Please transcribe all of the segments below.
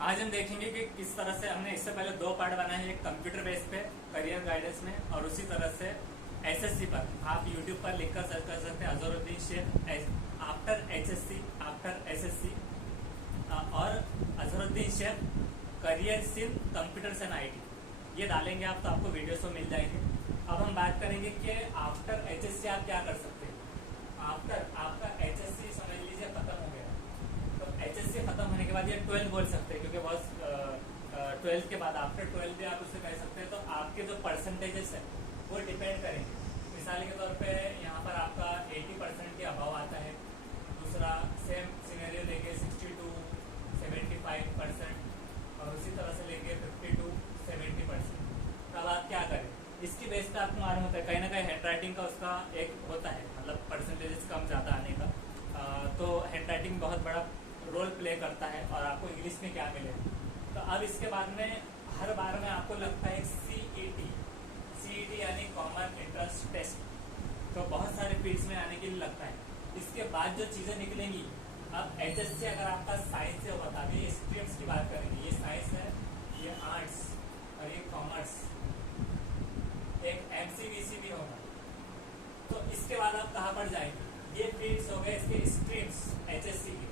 आज हम देखेंगे कि किस तरह से हमने इससे पहले दो पार्ट बनाए हैं, एक कंप्यूटर बेस पे करियर गाइडेंस में और उसी तरह से एसएससी पर आप यूट्यूब पर लिखकर सर्च कर सकते हैं Azharuddin Shaikh after HSC after SSC और Azharuddin Shaikh career in computers and IT ये डालेंगे आप तो आपको वीडियोस तो मिल जाएंगे। अब हम बात करेंगे कि आफ्टर एचएससी आप क्या कर सकते हैं। आफ्टर आपका एचएससी समझ लीजिए खत्म हो गया, तो एचएससी खत्म होने के बाद ये 12 बोल सकते हैं क्योंकि बहुत 12 के बाद आफ्टर 12 भी आप उससे कह सकते हैं। तो आपके जो परसेंटेजेस है वो डिपेंड करेंगे। मिसाल के तौर पे यहाँ पर आपका 80% के अभाव आता है। दूसरा सेम सिनेरियो लेंगे 62 75% और उसी तरह से लेंगे 50 to 70%। तब आप क्या करें, इसकी बेस पे आपको मालूम होता है कहीं ना कहीं हैंड राइटिंग का उसका एक होता है, मतलब परसेंटेजेस कम ज़्यादा आने का। तो हैंड राइटिंग बहुत बड़ा रोल प्ले करता है और आपको इंग्लिश में क्या मिले। तो अब इसके बाद में हर बार में आपको लगता है सीईटी यानी कॉमन एंट्रेंस टेस्ट, तो बहुत सारे फील्ड्स में आने के लिए लगता है। इसके बाद जो चीज़ें निकलेंगी, अब एचएससी अगर आपका साइंस से होता है, ये स्ट्रीम्स की बात करेंगे, ये साइंस है, ये आर्ट्स और ये कॉमर्स, एक एमसीवीसी भी होगा। तो इसके बाद आप कहाँ पर जाएंगे, ये फील्ड्स हो गए इसके स्ट्रीम्स एचएससी के।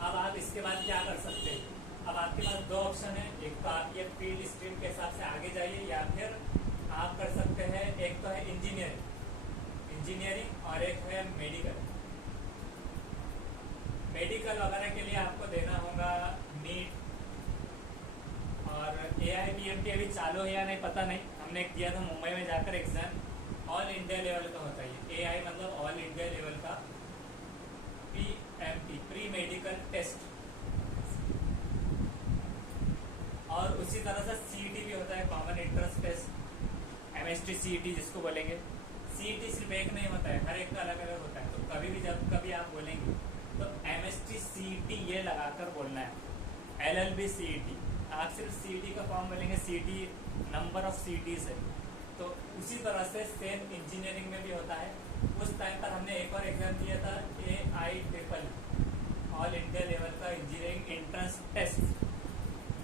अब आप इसके बाद क्या कर सकते हैं, अब आपके पास दो ऑप्शन है, एक तो आप ये फील्ड स्ट्रीम के हिसाब से आगे जाइए या फिर आप कर सकते हैं, एक तो है इंजीनियरिंग और एक है मेडिकल वगैरह के लिए आपको देना होगा नीट और AIBMT अभी चालू है या नहीं पता नहीं, हमने दिया था मुंबई में जाकर एग्जाम। ऑल इंडिया लेवल का होता है AI मतलब ऑल इंडिया लेवल का PMT प्री मेडिकल टेस्ट। और उसी तरह से CET भी होता है, common entrance test, MST CET जिसको बोलेंगे। CET सिर्फ एक नहीं होता है, हर एक का अलग अलग होता है। तो कभी भी जब कभी आप बोलेंगे तो MST CET ये लगाकर बोलना है। LLB CET आप सिर्फ CET का फॉर्म बोलेंगे, CET नंबर ऑफ CETs है। तो उसी तरह से सेम इंजीनियरिंग में भी होता है। उस टाइम पर हमने एक और एग्जाम दिया था AIEEE ऑल इंडिया लेवल का इंजीनियरिंग एंट्रेंस टेस्ट,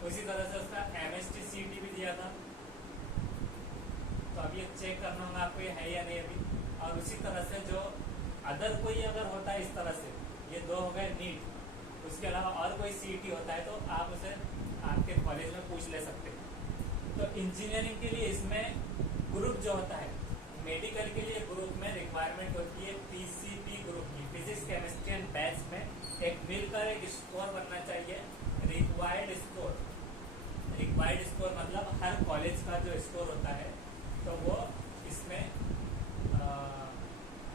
उसी तरह से उसका MST CET भी दिया था। तो अब ये चेक करना होगा आपको ये है या नहीं अभी। और उसी तरह से जो अदर कोई अगर होता है इस तरह से, ये दो हो गए नीट, उसके अलावा और कोई CET होता है तो आप उसे आपके कॉलेज में पूछ ले सकते हैं। तो इंजीनियरिंग के लिए इसमें ग्रुप जो होता है, मेडिकल के लिए ग्रुप में रिक्वायरमेंट होती है PCB ग्रुप की, फिजिक्स केमिस्ट्री एंड मैथ्स में एक मिलकर एक स्कोर बनना चाहिए, रिक्वायर्ड स्कोर मतलब हर कॉलेज का जो स्कोर होता है तो वो इसमें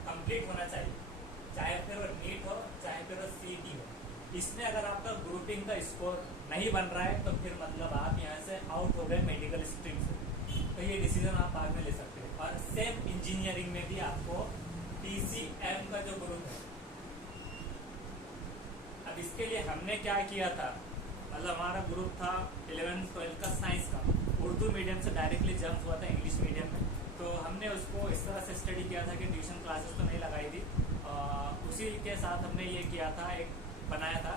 कंप्लीट होना चाहिए, चाहे फिर वो नीट हो चाहे फिर वो CET हो। इसमें अगर आपका ग्रुपिंग का स्कोर नहीं बन रहा है तो फिर मतलब आप यहाँ से आउट हो गए मेडिकल स्ट्रीम से। तो ये डिसीजन आप बाद में ले सकते हैं। और सेम इंजीनियरिंग में भी आपको PCM का जो ग्रुप है, अब इसके लिए हमने क्या किया था, मतलब हमारा ग्रुप था 11th-12th का साइंस का, उर्दू मीडियम से डायरेक्टली जंप हुआ था इंग्लिश मीडियम में। तो हमने उसको इस तरह से स्टडी किया था कि ट्यूशन क्लासेस तो नहीं लगाई थी, उसी के साथ हमने ये किया था, एक बनाया था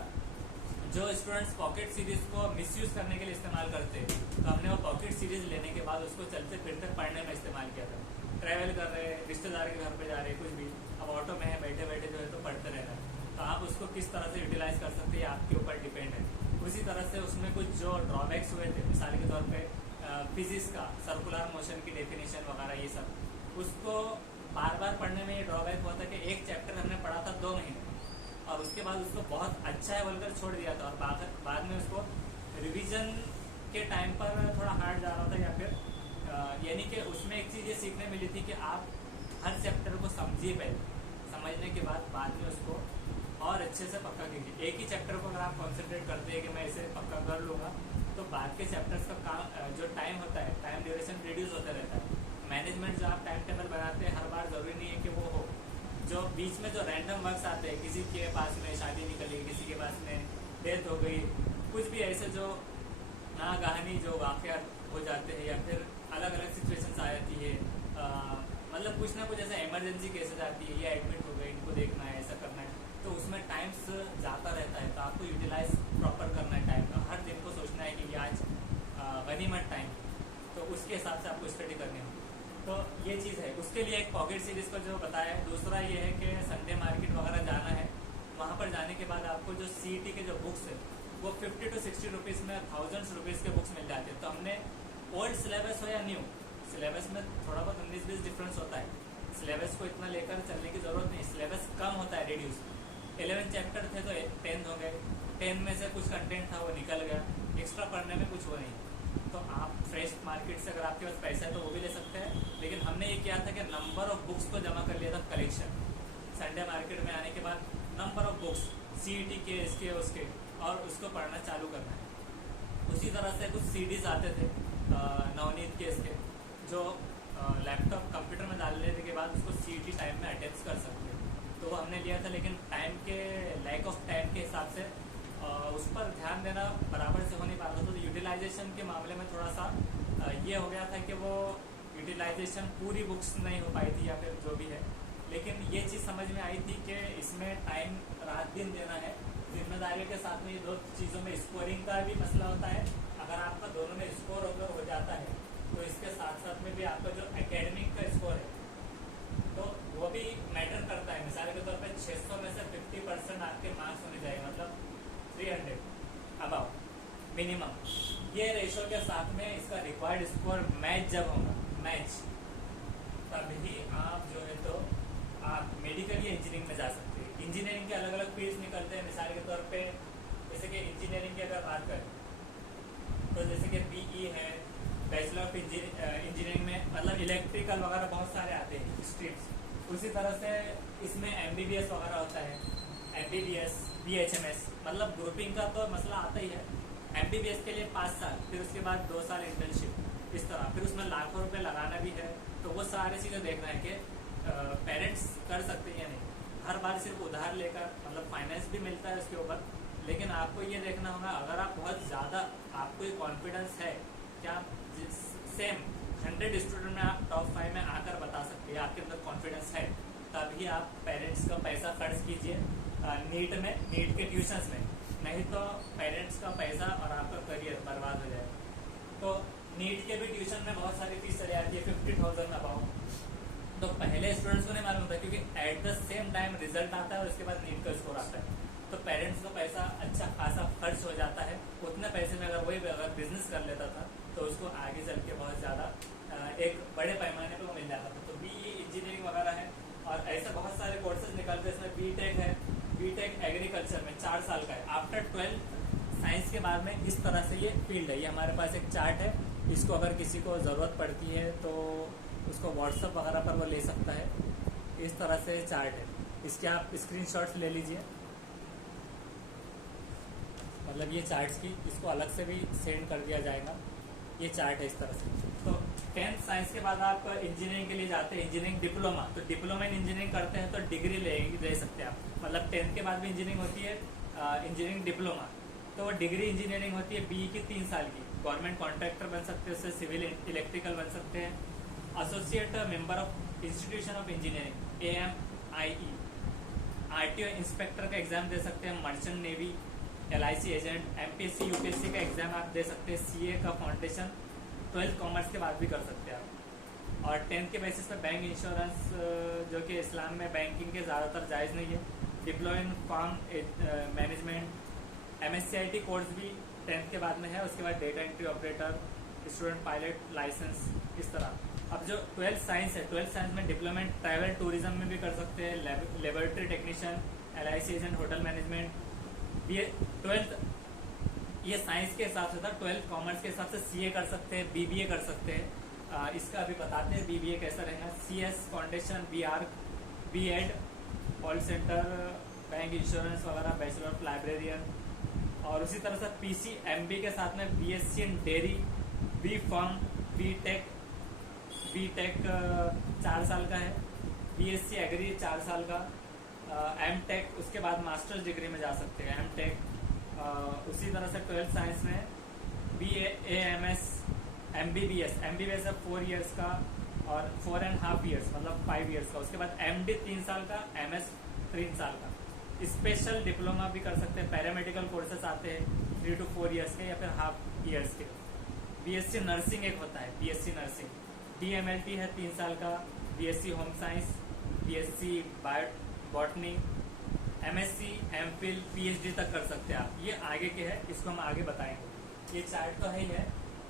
जो स्टूडेंट्स पॉकेट सीरीज को मिसयूज करने के लिए इस्तेमाल करते हैं। तो हमने वो पॉकेट सीरीज लेने के बाद उसको चलते फिरते पढ़ने में इस्तेमाल किया था। ट्रैवल कर रहे हैं, रिश्तेदार के घर पे जा रहे हैं, कुछ भी, अब ऑटो में है, बैठे बैठे जो है तो पढ़ते रहना है। तो आप उसको किस तरह से यूटिलाइज कर सकते हैं आपके ऊपर डिपेंड है। उसी तरह से उसमें कुछ जो ड्रॉबैक्स हुए थे, मिसाल के तौर पर फिजिक्स का सर्कुलर मोशन की डेफिनेशन वगैरह ये सब, उसको बार बार पढ़ने में ये ड्रॉबैक हुआ था कि एक चैप्टर हमने पढ़ा था 2 महीने और उसके बाद उसको बहुत अच्छा है बोलकर छोड़ दिया था और बाद में उसको रिवीजन के टाइम पर थोड़ा हार्ड जा रहा था, या फिर यानी कि उसमें एक चीज़ ये सीखने मिली थी कि आप हर चैप्टर को समझिए, पहले समझने के बाद में उसको और अच्छे से पक्का कीजिए। एक ही चैप्टर को अगर आप कॉन्सेंट्रेट करते हैं कि मैं इसे पक्का कर लूँगा तो बाद के चैप्टर्स का काम जो टाइम होता है, टाइम ड्यूरेशन रिड्यूस होता रहता है। मैनेजमेंट जो आप टाइम टेबल बनाते हैं हर बार ज़रूरी नहीं है कि वो हो, जो बीच में जो रैंडम वर्क्स आते हैं, किसी के पास में शादी निकली, किसी के पास में डेथ हो गई, कुछ भी ऐसे जो नागहानी जो वाक़या हो जाते हैं या फिर अलग अलग सिचुएशंस आ जाती है, मतलब कुछ ना कुछ ऐसा इमरजेंसी केसेस आती है, ये एडमिट हो गए, इनको देखना है, ऐसा करना है, तो उसमें टाइम्स जाता रहता है। तो आपको यूटिलाइज प्रॉपर करना है टाइम का, हर दिन को सोचना गनीमत टाइम, तो उसके हिसाब से आपको स्टडी करनी होगी। तो ये चीज़ है, उसके लिए एक पॉकेट सीरीज को जो बताया है। दूसरा ये है कि संडे मार्केट वगैरह जाना है, वहाँ पर जाने के बाद आपको जो CET के जो बुक्स है वो 50 to 60 रुपीज़ में थाउजेंड्स रुपीज़ के बुक्स मिल जाते हैं। तो हमने ओल्ड सिलेबस हो या न्यू सिलेबस में थोड़ा बहुत 19-20 डिफरेंस होता है। सिलेबस को इतना लेकर चलने की ज़रूरत नहीं, सिलेबस कम होता है, रिड्यूस। 11 चैप्टर थे तो 10 हो गए, 10 में से कुछ कंटेंट था वो निकल गया, एक्स्ट्रा पढ़ने में कुछ वो नहीं। तो आप फ्रेश मार्केट से अगर आपके पास पैसा है तो वो भी ले सकते हैं, लेकिन हमने ये किया था कि नंबर ऑफ बुक्स को जमा कर लिया था, कलेक्शन। संडे मार्केट में आने के बाद नंबर ऑफ बुक्स CET के, इसके उसके, और उसको पढ़ना चालू करना है। उसी तरह से कुछ CDs आते थे नवनीत के, इसके जो लैपटॉप कंप्यूटर में डाल लेने के बाद उसको CET टाइम में अटेम्प्ट कर सकते हैं, तो वो हमने लिया था। लेकिन टाइम के लैक ऑफ टाइम के हिसाब से उस पर ध्यान देना बराबर से हो नहीं पा रहा था। तो यूटिलाइजेशन के मामले में थोड़ा सा ये हो गया था कि वो यूटिलाइजेशन पूरी बुक्स नहीं हो पाई थी या फिर जो भी है। लेकिन ये चीज़ समझ में आई थी कि इसमें टाइम रात दिन देना है, जिम्मेदारी के साथ में ये दो चीज़ों में स्कोरिंग का भी मसला होता है। अगर आपका दोनों में स्कोर अगर हो जाता है तो इसके साथ साथ में भी आपका जो एकेडमिक का स्कोर है तो वो भी मैटर करता है। मिसाल के तौर पर 600 में से 50% आपके मार्क्स होने चाहिए, मतलब 300 अबाउ मिनिमम। ये रेशो के साथ में इसका रिक्वायर्ड स्कोर मैच जब होगा, मैच, तभी आप जो है तो आप मेडिकल या इंजीनियरिंग में जा सकते हैं। इंजीनियरिंग के अलग अलग फील्ड्स निकलते हैं। मिसाल के तौर पे जैसे कि इंजीनियरिंग की अगर बात करें तो जैसे कि BE है, बैचलर ऑफ इंजीनियरिंग में, मतलब इलेक्ट्रिकल वगैरह बहुत सारे आते हैं स्ट्रीम्स। उसी तरह से इसमें MBBS वगैरह होता है, MBBS, BHMS, मतलब ग्रुपिंग का तो मसला आता ही है। MBBS के लिए 5 साल, फिर उसके बाद 2 साल इंटर्नशिप, इस तरह, फिर उसमें लाखों रुपए लगाना भी है। तो वो सारी चीज़ें देखना है कि पेरेंट्स कर सकते हैं या नहीं। हर बार सिर्फ उधार लेकर, मतलब फाइनेंस भी मिलता है उसके ऊपर, लेकिन आपको ये देखना होगा अगर आप बहुत ज़्यादा, आपको ये कॉन्फिडेंस है क्या सेम 100 स्टूडेंट में आप टॉप 5 में आकर बता सकते हैं, आपके अंदर कॉन्फिडेंस है, तभी आप पेरेंट्स का पैसा खर्च कीजिए नीट में, नीट के ट्यूशन्स में। नहीं तो पेरेंट्स का पैसा और आपका करियर बर्बाद हो जाएगा। तो नीट के भी ट्यूशन में बहुत सारी फीस चली आती है, 50,000 अबाउट। तो पहले स्टूडेंट्स को नहीं मालूम होता, क्योंकि at the same time result आता है और उसके बाद नीट का स्कोर आता है। तो पेरेंट्स का पैसा अच्छा खासा खर्च हो जाता है। उतने पैसे में अगर वही अगर बिजनेस कर लेता था तो उसको आगे चल के बहुत ज़्यादा एक बड़े पैमाने पर मिल जाता था। तो BE इंजीनियरिंग वगैरह है, और ऐसे बहुत सारे कोर्सेज निकलते हैं। इसमें BTech है, BTech एग्रीकल्चर में 4 साल का है। आफ्टर 12 साइंस के बाद में इस तरह से ये फील्ड है। ये हमारे पास एक चार्ट है, इसको अगर किसी को ज़रूरत पड़ती है तो उसको व्हाट्सएप वगैरह पर वो ले सकता है। इस तरह से चार्ट है, इसके आप स्क्रीनशॉट्स ले लीजिए। मतलब ये चार्ट्स की, इसको अलग से भी सेंड कर दिया जाएगा। ये चार्ट है इस तरह से। तो 10th साइंस के बाद आप इंजीनियरिंग के लिए जाते हैं, इंजीनियरिंग डिप्लोमा। तो डिप्लोमा इन इंजीनियरिंग करते हैं तो डिग्री ले सकते हैं आप। मतलब 10th के बाद भी इंजीनियरिंग होती है, इंजीनियरिंग डिप्लोमा। तो वो डिग्री इंजीनियरिंग होती है BE की 3 साल की। गवर्नमेंट कॉन्ट्रैक्टर बन सकते हैं, उससे सिविल इलेक्ट्रिकल बन सकते हैं। Associate member of institution of engineering AMIE, RTO inspector का एग्जाम दे सकते हैं। Merchant navy, LIC agent, MPSC UPSC का एग्जाम आप दे सकते हैं। CA का फाउंडेशन 12th कॉमर्स के बाद भी कर सकते हैं आप। और 10th के बेसिस पे बैंक इंश्योरेंस, जो कि इस्लाम में बैंकिंग के ज़्यादातर जायज़ नहीं है। Diploma in farm management, MSCIT course भी 10th के बाद में है। उसके बाद data entry operator, student pilot licence, इस तरह। अब जो 12th साइंस है, 12th साइंस में डिप्लोमा इन ट्रैवल टूरिज्म में भी कर सकते हैं। Laboratory technician, LIC agent, hotel management. ये 12th ये साइंस के हिसाब से था। 12th कॉमर्स के हिसाब से CA कर सकते हैं, BBA कर सकते हैं। इसका अभी बताते हैं BBA कैसा रहेगा। CS foundation, BEd, call centre, bank insurance वगैरह, बैचलर ऑफ लाइब्रेरियन। और उसी तरह से PCMB के साथ में BSc इन डेयरी, B.Pharm, BTech 4 साल का है। BSc एग्री 4 साल का। M.Tech उसके बाद मास्टर्स डिग्री में जा सकते हैं, M.Tech। उसी तरह से 12th साइंस में BAMS, MBBS है 4 इयर्स का, और 4.5 इयर्स मतलब 5 इयर्स का। उसके बाद MD 3 साल का, MS 3 साल का। स्पेशल डिप्लोमा भी कर सकते हैं। पैरामेडिकल कोर्सेस आते हैं 3 to 4 इयर्स के या फिर हाफ इयर्स के। बीएससी नर्सिंग एक होता है, बीएससी नर्सिंग। डीएमएलटी है 3 साल का। BSc home science, BSc botany, MSc, MPhil, PhD तक कर सकते हैं आप। ये आगे के हैं, इसको हम आगे बताएंगे। ये चार्ट तो है ही है,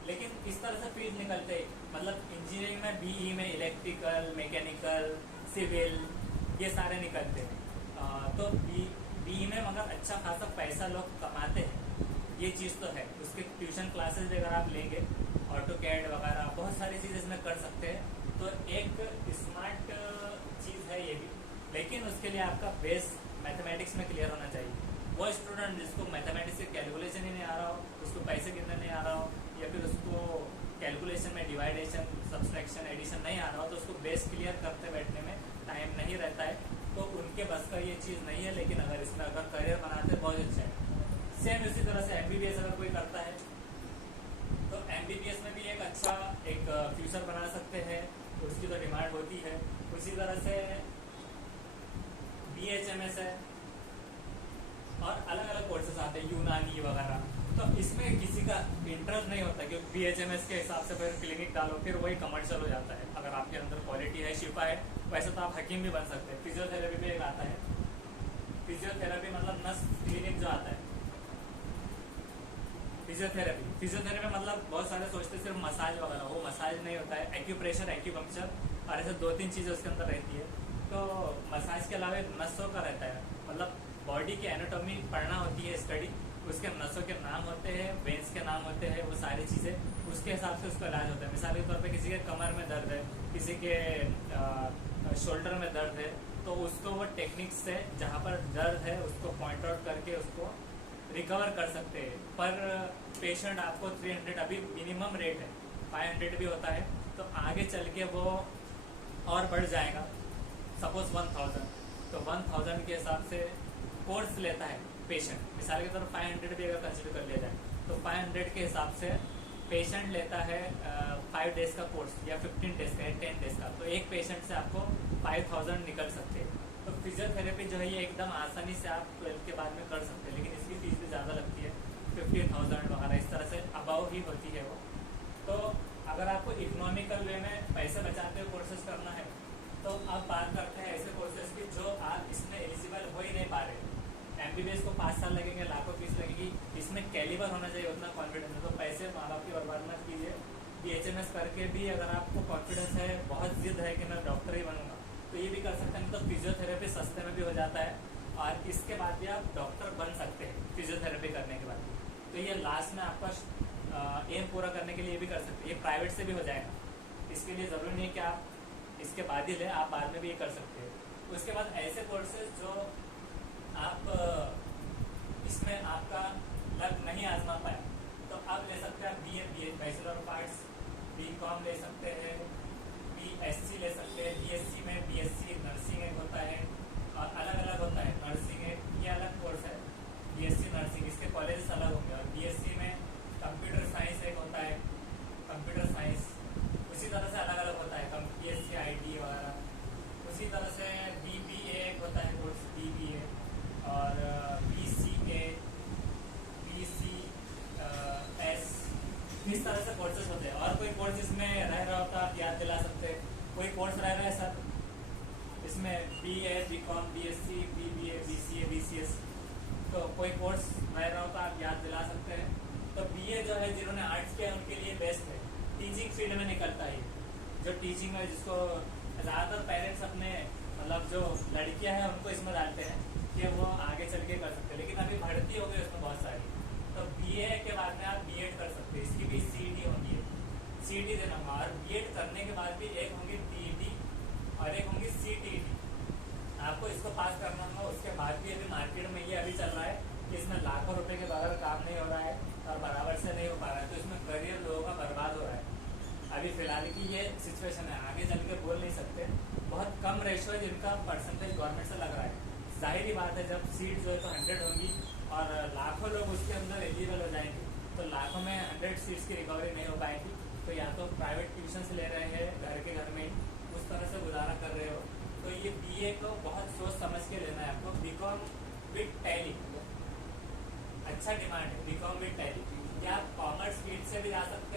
लेकिन इस तरह से फील्ड निकलते हैं। मतलब इंजीनियरिंग में बीई में इलेक्ट्रिकल, मैकेनिकल, सिविल, ये सारे निकलते हैं। तो बीई में मगर अच्छा खासा पैसा लोग कमाते हैं, ये चीज़ तो है। उसके ट्यूशन क्लासेस अगर आप लेंगे, ऑटो कैड वगैरह बहुत सारी चीज़ इसमें कर सकते हैं। तो एक स्मार्ट चीज़ है ये भी, लेकिन उसके लिए आपका बेस मैथमेटिक्स में क्लियर होना चाहिए। वो स्टूडेंट जिसको मैथमेटिक्स से कैलकुलेशन ही नहीं आ रहा हो, उसको पैसे गिनने नहीं आ रहा हो, या फिर उसको कैलकुलेशन में डिवाइडेशन, सब्सट्रैक्शन, एडिशन नहीं आ रहा हो, तो उसको बेस क्लियर करते बैठने में टाइम नहीं रहता है, तो उनके बस का ये चीज़ नहीं है। लेकिन अगर इसमें करियर बनाते बहुत अच्छा है। सेम इसी तरह से एमबीबीएस अगर कोई करता है तो एमबीबीएस में भी एक अच्छा एक फ्यूचर बना सकते हैं, उसकी तो डिमांड होती है। उसी तरह से बीएचएमएस है और अलग अलग कोर्सेज आते हैं, यूनानी वगैरह। तो इसमें किसी का इंटरेस्ट नहीं होता, क्योंकि बीएचएमएस के हिसाब से फिर क्लिनिक डालो, फिर वही कमर्शियल हो जाता है। अगर आपके अंदर क्वालिटी है, शिफा है, वैसे तो आप हकीम भी बन सकते हैं। फिजियोथेरेपी भी एक आता है। फिजियोथेरेपी मतलब नस क्लिनिक जो आता है, फिजियोथेरेपी मतलब बहुत सारे सोचते सिर्फ मसाज वगैरह, वो मसाज नहीं होता है। एक्यूप्रेशर, एक्यूपंक्चर और ऐसे 2-3 चीज़ें उसके अंदर रहती है। तो मसाज के अलावा नसों का रहता है, मतलब बॉडी की एनाटॉमी पढ़ना होती है स्टडी, उसके नसों के नाम होते हैं, वेन्स के नाम होते हैं, वो सारी चीज़ें उसके हिसाब से उसका इलाज होता है। मिसाल के तौर पे किसी के कमर में दर्द है, किसी के शोल्डर में दर्द है, तो उसको वो टेक्निक से जहाँ पर दर्द है उसको पॉइंट आउट करके उसको रिकवर कर सकते हैं। पर पेशेंट आपको 300 अभी मिनिमम रेट है, 500 भी होता है, तो आगे चल के वो और बढ़ जाएगा। सपोज 1000, तो 1000 के हिसाब से कोर्स लेता है पेशेंट। मिसाल के तौर पर 500 भी अगर कंसिडर कर लिया जाए, तो 500 के हिसाब से पेशेंट लेता है 5 डेज का कोर्स या 15 डेज का या 10 डेज का। तो एक पेशेंट से आपको 5000 निकल सकते हैं। तो फिजियोथेरेपी जो है ये एकदम आसानी से आप 12 के बाद में कर सकते हैं, लेकिन इसकी फीस भी ज़्यादा लगती है, 50,000 वगैरह इस तरह से अबाव ही होती है वो। तो अगर आपको इकोनॉमिकल वे में पैसे बचाते हुए कोर्सेज करना है, तो अब बात करते हैं ऐसे कोर्सेज की जो आप इसमें एलिजिबल हो ही नहीं पा रहे। एमबीबीएस को 5 साल लगेंगे, लाखों फीस लगेगी, इसमें कैलिबर होना चाहिए, उतना कॉन्फिडेंस है। तो पैसे माँ बाप की बर्बाद मत कीजिए। बीएचएमएस करके भी अगर आपको कॉन्फिडेंस है, बहुत जिद है कि मैं डॉक्टर ही बनूंगा, तो ये भी कर सकते हैं। तो फिजियोथेरेपी सस्ते में भी हो जाता है, और इसके बाद भी आप डॉक्टर बन सकते हैं फिजियोथेरेपी करने के बाद। तो ये लास्ट में आपका एम पूरा करने के लिए भी कर सकते हैं। ये प्राइवेट से भी हो जाएगा, इसके लिए ज़रूरी नहीं कि आप इसके बाद ही लें, आप बाद में भी ये कर सकते हैं। उसके बाद ऐसे कोर्सेज जो आप इसमें आपका लक नहीं आजमा पाए, तो आप ले सकते हैं BA bachelor of arts, BCom ले सकते हैं, बीएससी ले सकते हैं। बीएससी में बीएससी नर्सिंग एक होता है और अलग अलग होता है। नर्सिंग एक ये अलग कोर्स है, बीएससी नर्सिंग, इसके कॉलेजेस अलग होंगे। और बीएससी में कंप्यूटर साइंस एक होता है, कंप्यूटर साइंस उसी तरह से अलग अलग होता है, बीएससी आईटी वगैरह। उसी तरह से बीबीए एक होता है कोर्स, बीबीए, और बीसीए, बीसीएस, इस तरह से कोर्सेज होते हैं। और कोई कोर्स इसमें रह रहा होता आप याद दिला सकते हैं, कोई कोर्स रह रहा है सर इसमें BA, BCom, BSc, BBA, BCA, BCS, तो कोई कोर्स रह रहा होता आप याद दिला सकते हैं। तो बीए जो है जिन्होंने आर्ट्स किया उनके लिए बेस्ट है, टीचिंग फील्ड में निकलता है। जो टीचिंग है, जिसको ज़्यादातर पेरेंट्स अपने मतलब जो लड़कियां हैं उनको इसमें डालते हैं कि वो आगे चल के कर सकते हैं, लेकिन अभी भर्ती हो गई उसमें बहुत सारी। तो बीए के बाद में आप बीएड कर सकते हैं, इसकी भी सीईटी होती है, सीईटी देना होगा। और बीएड करने के बाद भी एक होंगी टीईटी और एक होंगी सीटीईटी, आपको इसको पास करना होगा। उसके बाद भी अभी मार्केट में ये अभी चल रहा है कि इसमें लाखों रुपए के बगैर काम नहीं हो रहा है और बराबर से नहीं हो पा रहा है, तो इसमें करियर लोगों का बर्बाद हो रहा है। अभी फिलहाल की ये सिचुएशन है, आगे चल के बोल नहीं सकते। बहुत कम रेशो है जिनका परसेंटेज गवर्नमेंट से लग रहा है। जाहिर ही बात है, जब सीट जो है तो 100 होंगी और लाखों लोग उसके अंदर एलिजिबल हो जाएंगे, तो लाखों में 100 सीट्स की रिकवरी नहीं हो पाएगी। तो या तो प्राइवेट ट्यूशन ले रहे हैं घर के घर में, उस तरह से गुजारा कर रहे हो, तो ये बीए को बहुत सोच समझ के लेना है आपको। बीकॉम विद टैली अच्छा डिमांड है, बीकॉम विद टैली। या आप कॉमर्स फील्ड से भी जा सकते